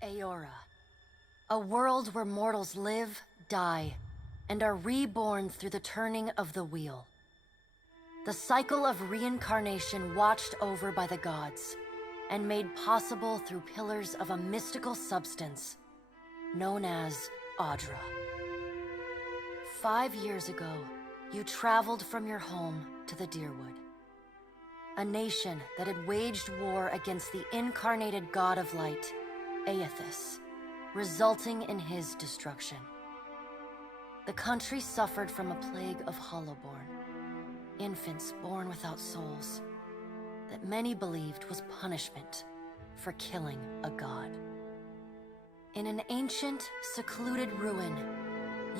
Aora, a world where mortals live, die, and are reborn through the turning of the wheel. The cycle of reincarnation watched over by the gods, and made possible through pillars of a mystical substance known as Audra. 5 years ago, you traveled from your home to the Deerwood, a nation that had waged war against the incarnated god of light, Aethys, resulting in his destruction. The country suffered from a plague of hollowborn, infants born without souls. that many believed was punishment for killing a god. In an ancient, secluded ruin,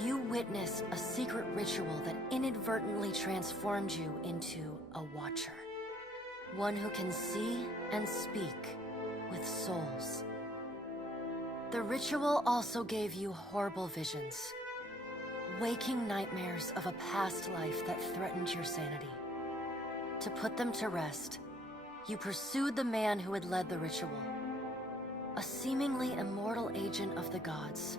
you witnessed a secret ritual that inadvertently transformed you into a watcher. One who can see and speak with souls. The ritual also gave you horrible visions, waking nightmares of a past life that threatened your sanity. To put them to rest, you pursued the man who had led the ritual, a seemingly immortal agent of the gods,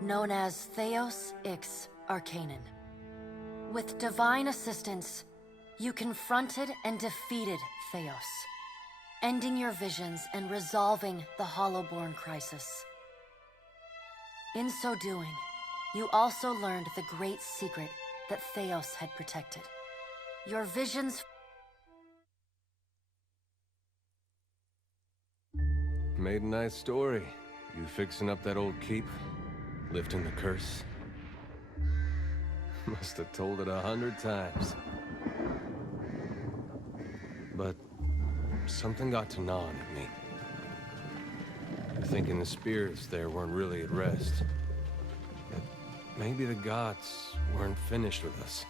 known as Theos Ix Arcanon. With divine assistance, you confronted and defeated Theos, ending your visions and resolving the Hollowborn crisis. In so doing, you also learned the great secret that Theos had protected. Your visions... Made a nice story. You fixing up that old keep? Lifting the curse? Must have told it 100 times. But something got to gnawing at me. Thinking the spirits there weren't really at rest. That maybe the gods weren't finished with us.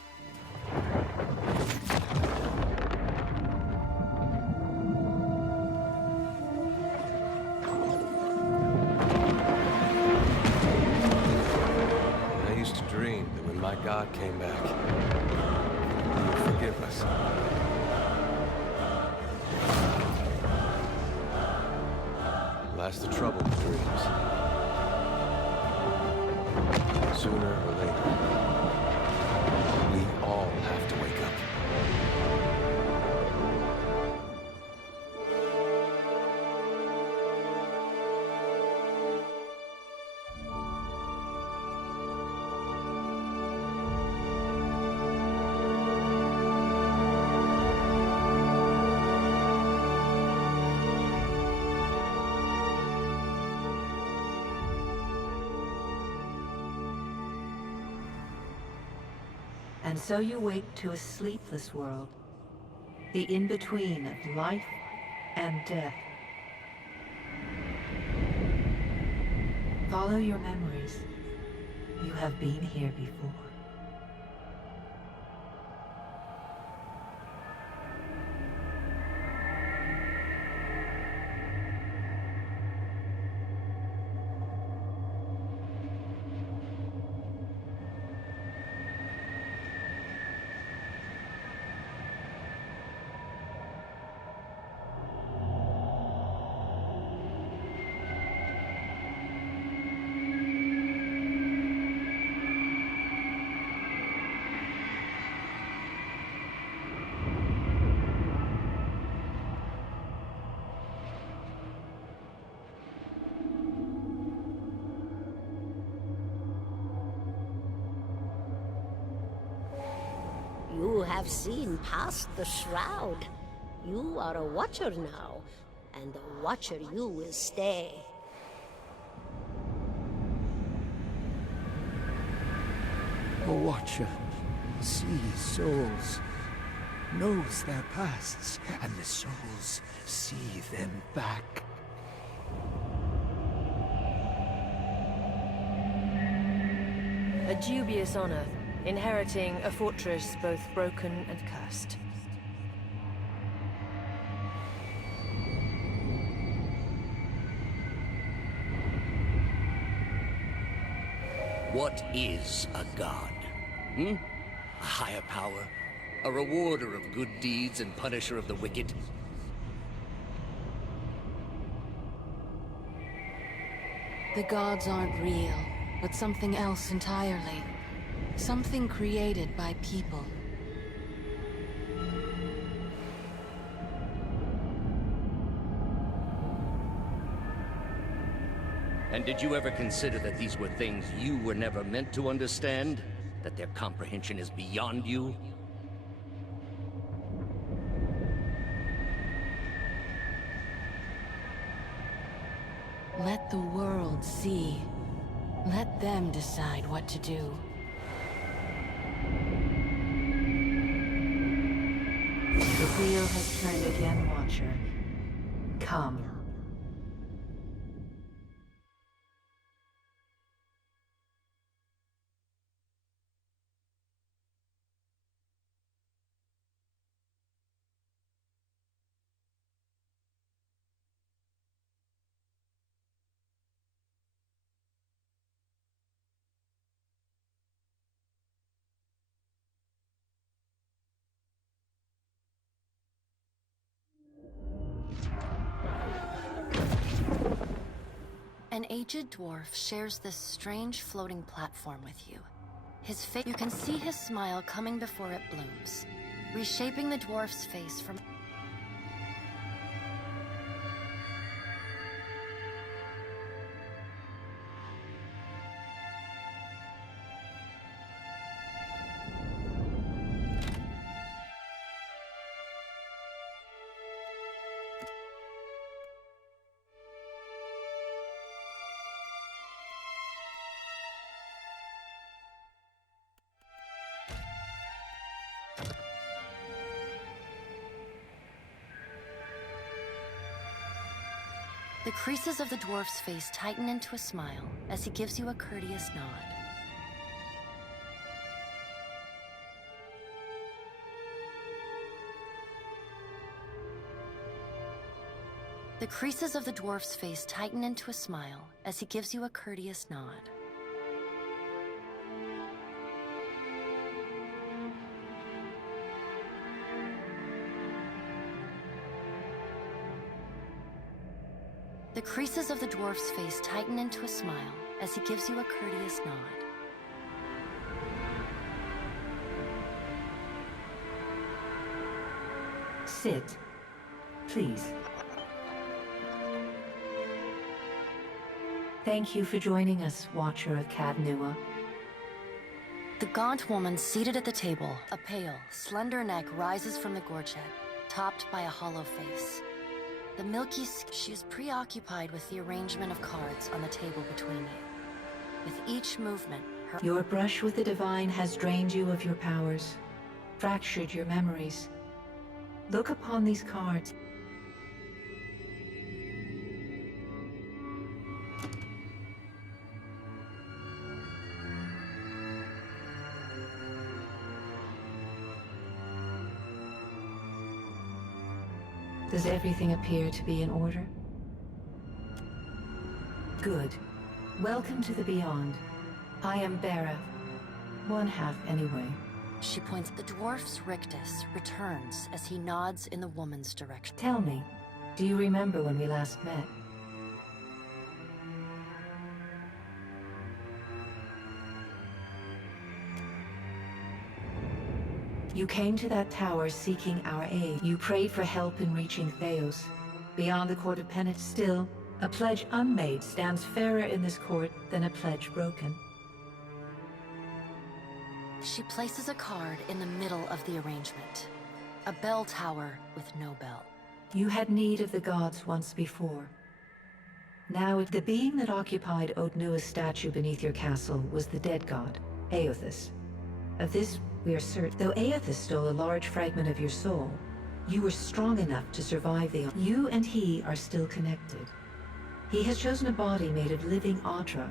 I used to dream that when my God came back, he would forgive us. Last the trouble with dreams. Sooner or later, we all have to wake up. And so you wake to a sleepless world, the in-between of life and death. Follow your memories. You have been here before. You have seen past the shroud. You are a watcher now, and a watcher you will stay. A watcher sees souls, knows their pasts, and the souls see them back. A dubious honor, inheriting a fortress both broken and cursed. What is a god? A higher power? A rewarder of good deeds and punisher of the wicked? The gods aren't real, but something else entirely. Something created by people. And did you ever consider that these were things you were never meant to understand? That their comprehension is beyond you? Let the world see. Let them decide what to do. The wheel has turned again, Watcher. Come. An aged dwarf shares this strange floating platform with you. His face, you can see his smile coming before it blooms, reshaping the dwarf's face from... The creases of the dwarf's face tighten into a smile as he gives you a courteous nod. The creases of the dwarf's face tighten into a smile as he gives you a courteous nod. The creases of the dwarf's face tighten into a smile as he gives you a courteous nod. Sit, please. Thank you for joining us, Watcher of Cadnua. The gaunt woman seated at the table, a pale, slender neck rises from the gorget, topped by a hollow face. The milky she is preoccupied with the arrangement of cards on the table between you. With each movement, her... Your brush with the divine has drained you of your powers, fractured your memories. Look upon these cards. Does everything appear to be in order? Good. Welcome to the Beyond. I am Bera. One half, anyway. She points. The dwarf's rictus returns as he nods in the woman's direction. Tell me, do you remember when we last met? You came to that tower seeking our aid. You prayed for help in reaching Theos. Beyond the court of penance, still, a pledge unmade stands fairer in this court than a pledge broken. She places a card in the middle of the arrangement. A bell tower with no bell. You had need of the gods once before. Now, the being that occupied Odnua's statue beneath your castle was the dead god, Aothus. Of this, we are certain. Though Aothus stole a large fragment of your soul, you were strong enough to survive the... You and he are still connected. He has chosen a body made of living Atra,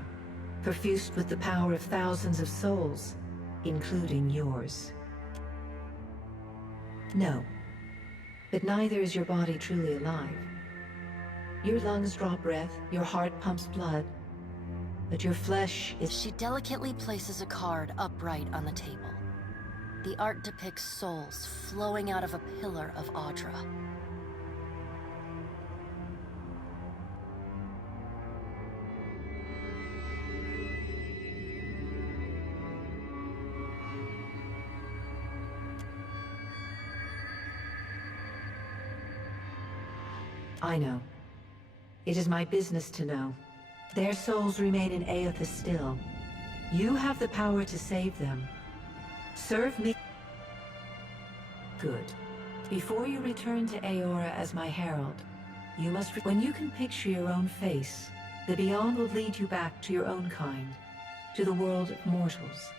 perfused with the power of thousands of souls, including yours. No, but neither is your body truly alive. Your lungs draw breath, your heart pumps blood, but your flesh is... She delicately places a card upright on the table. The art depicts souls flowing out of a pillar of Audra. I know. It is my business to know. Their souls remain in Aothus still. You have the power to save them. Serve me. Good. Before you return to Aora as my herald, you must... When you can picture your own face, the Beyond will lead you back to your own kind, to the world of mortals.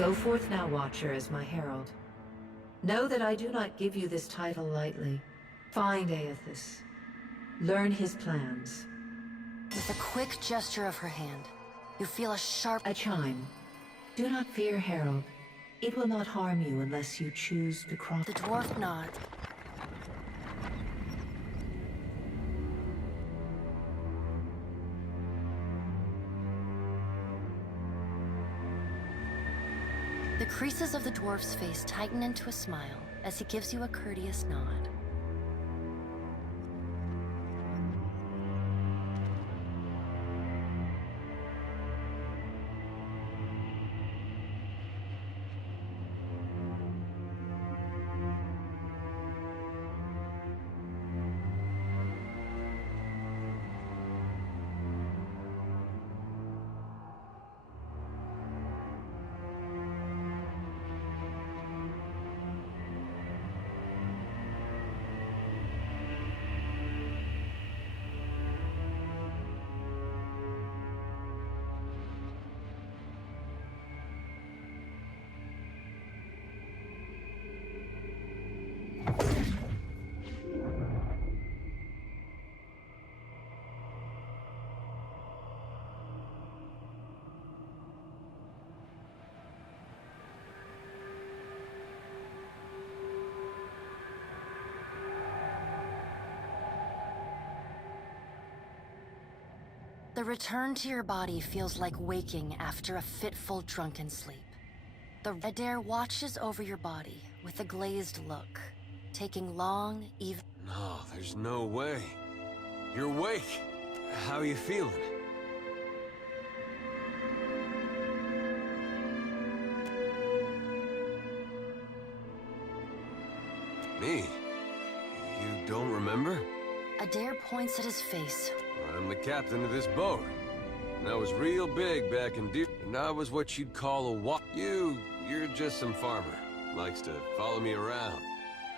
Go forth now, Watcher, as my herald. Know that I do not give you this title lightly. Find Aethys. Learn his plans. With a quick gesture of her hand, you feel a sharp... A chime. Do not fear, herald. It will not harm you unless you choose to cross... The dwarf nods. The creases of the dwarf's face tighten into a smile as he gives you a courteous nod. The return to your body feels like waking after a fitful drunken sleep. The Adair watches over your body with a glazed look, taking long, even... No, there's no way. You're awake. How are you feeling? Me? You don't remember? Adair points at his face. I'm the captain of this boat. And I was real big back in Deer... And I was what you'd call a You're just some farmer. Likes to follow me around.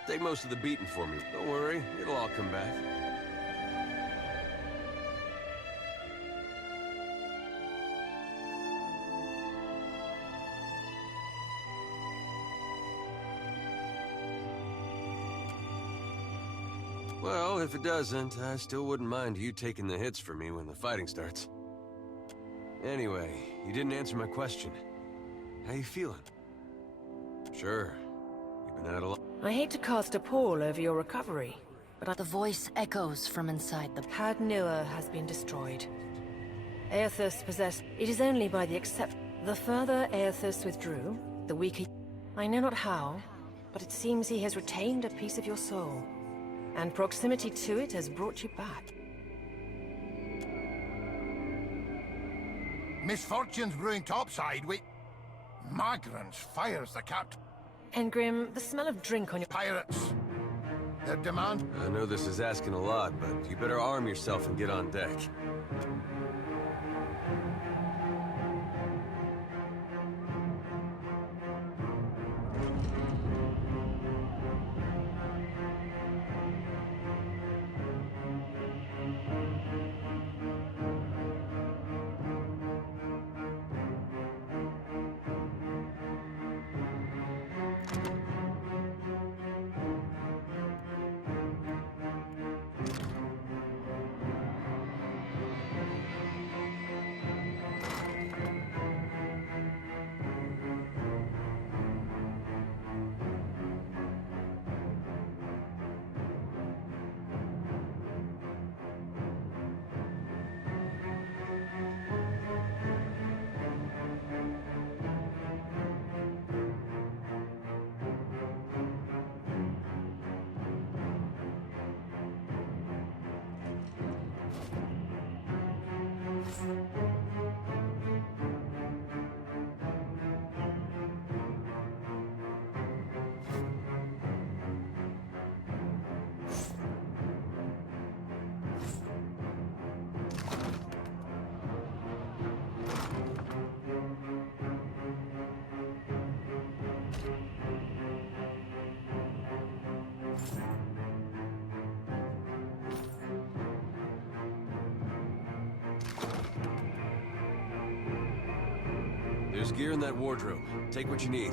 Take most of the beating for me. Don't worry, it'll all come back. Well, if it doesn't, I still wouldn't mind you taking the hits for me when the fighting starts. Anyway, you didn't answer my question. How you feeling? Sure. You've been at a lot. I hate to cast a pall over your recovery, but The voice echoes from inside the... Had Nua has been destroyed. Aethys possessed... It is only by the accept... The further Aethys withdrew, the weaker... I know not how, but it seems he has retained a piece of your soul. And proximity to it has brought you back. Misfortunes brewing topside, Magrans fires the captain. Engrim, the smell of drink on your... Pirates. Their demand... I know this is asking a lot, but you better arm yourself and get on deck. There's gear in that wardrobe. Take what you need.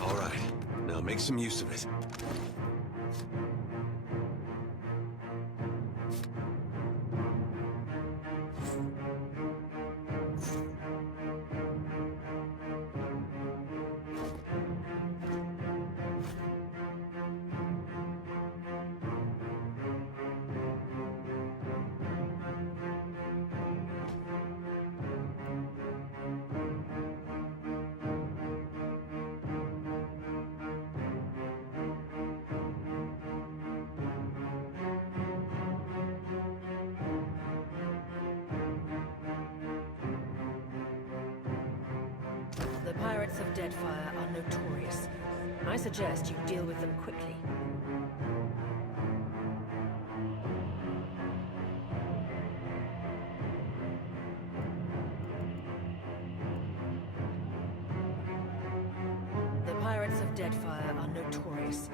All right, now make some use of it. The pirates of Deadfire are notorious. I suggest you deal with them quickly. The pirates of Deadfire are notorious.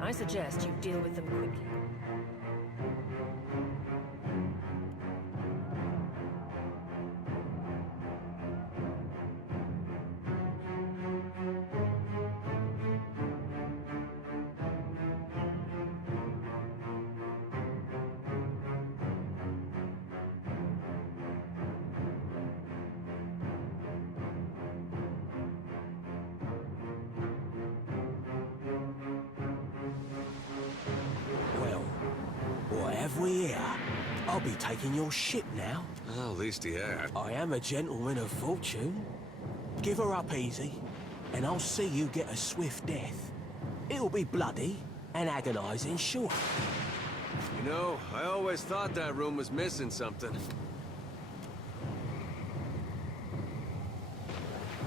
I suggest you deal with them quickly. What have we here? I'll be taking your ship now. Well, at least he had. I am a gentleman of fortune. Give her up easy, and I'll see you get a swift death. It'll be bloody and agonizing, sure. You know, I always thought that room was missing something.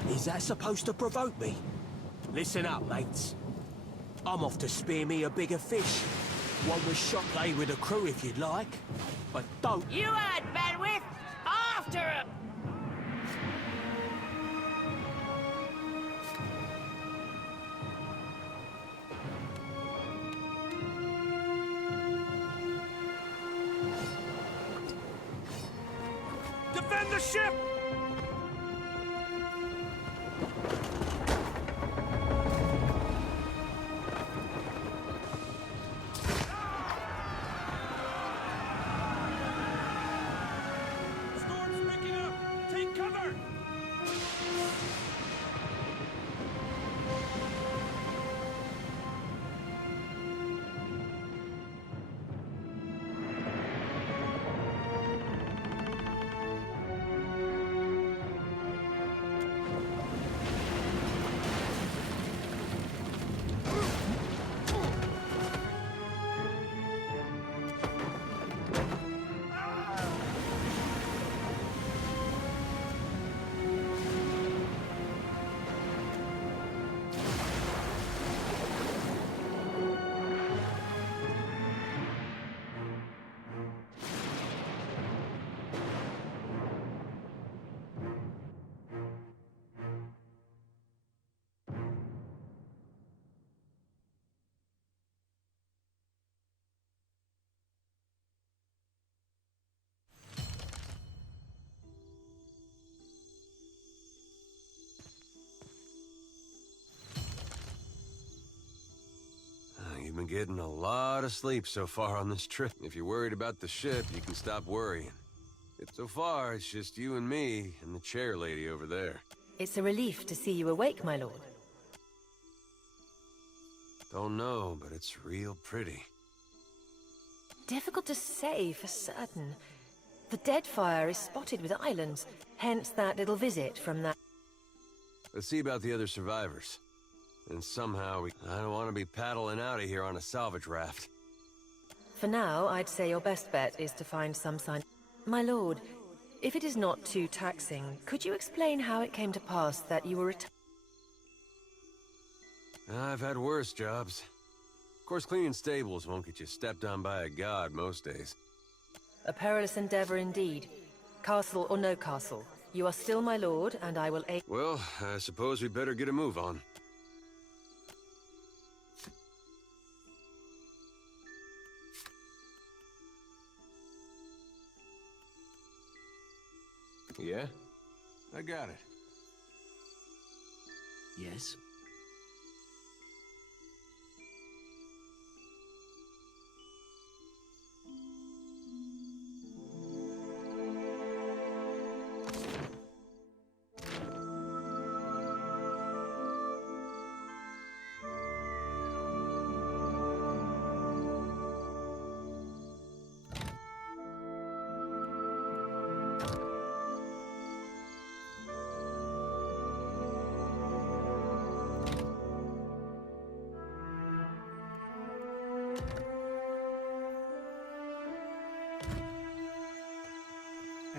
Is that supposed to provoke me? Listen up, mates. I'm off to spear me a bigger fish. One with shot lay with a crew if you'd like. But don't... You had bandwidth! After him! Defend the ship! You've been getting a lot of sleep so far on this trip. If you're worried about the ship, you can stop worrying. So far, it's just you and me and the chair lady over there. It's a relief to see you awake, my lord. Don't know, but it's real pretty. Difficult to say for certain. The Deadfire is spotted with islands, hence that little visit from that... Let's see about the other survivors. And somehow I don't want to be paddling out of here on a salvage raft. For now, I'd say your best bet is to find some sign... My lord, if it is not too taxing, could you explain how it came to pass that you were I've had worse jobs. Of course, cleaning stables won't get you stepped on by a god most days. A perilous endeavor indeed. Castle or no castle, You are still my lord, and I will aid. Well, I suppose we better get a move on. Yeah? I got it. Yes?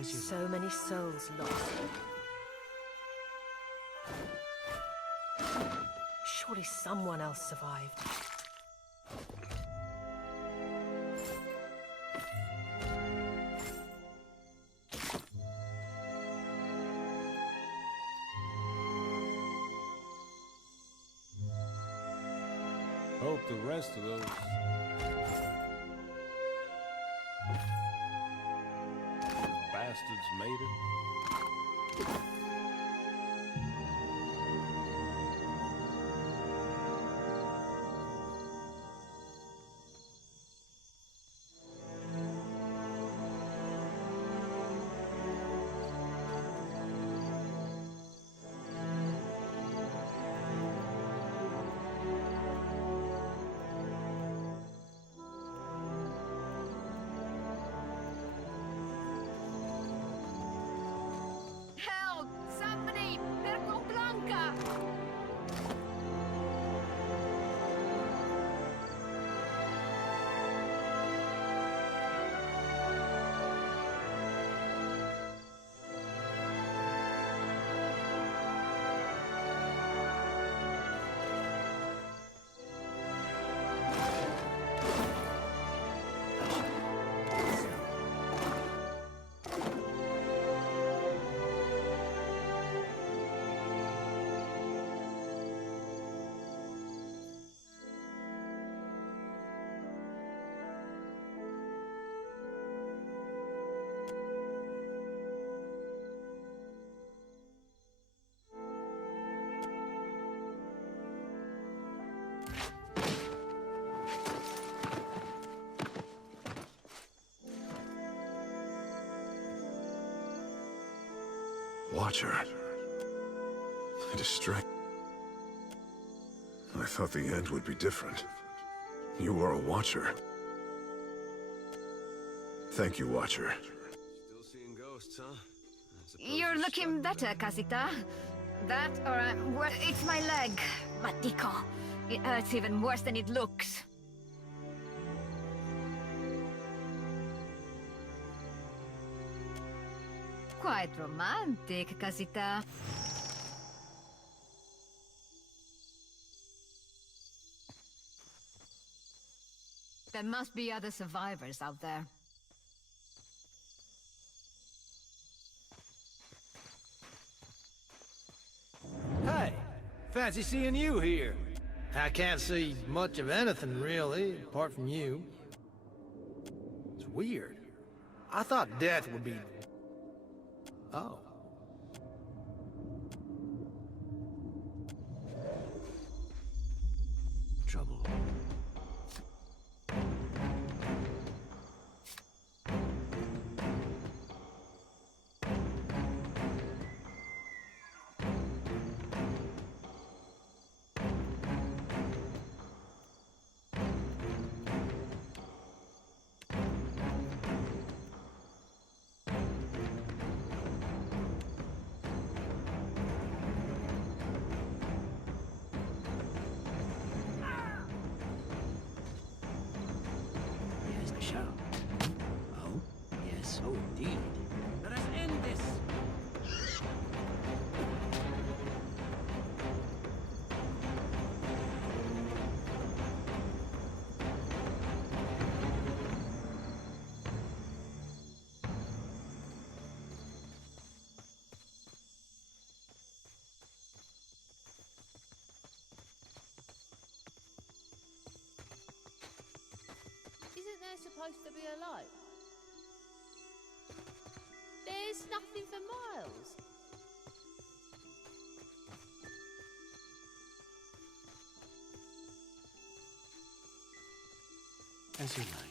So many souls lost. Surely someone else survived. Hope the rest of those bastards made it. Help! Somebody! Perco Blanca! Watcher. It is strange. I thought the end would be different. You are a Watcher. Thank you, Watcher. Still seeing ghosts, huh? I suppose You're looking better, Casita. That, or it's my leg. Matico. It hurts even worse than it looks. Quite romantic, Casita. There must be other survivors out there. Hey, fancy seeing you here. I can't see much of anything, really, apart from you. It's weird. I thought death would be... Oh. Trouble. Oh, yes, oh indeed. Let us end this! they supposed to be alive? There's nothing for miles. As you like.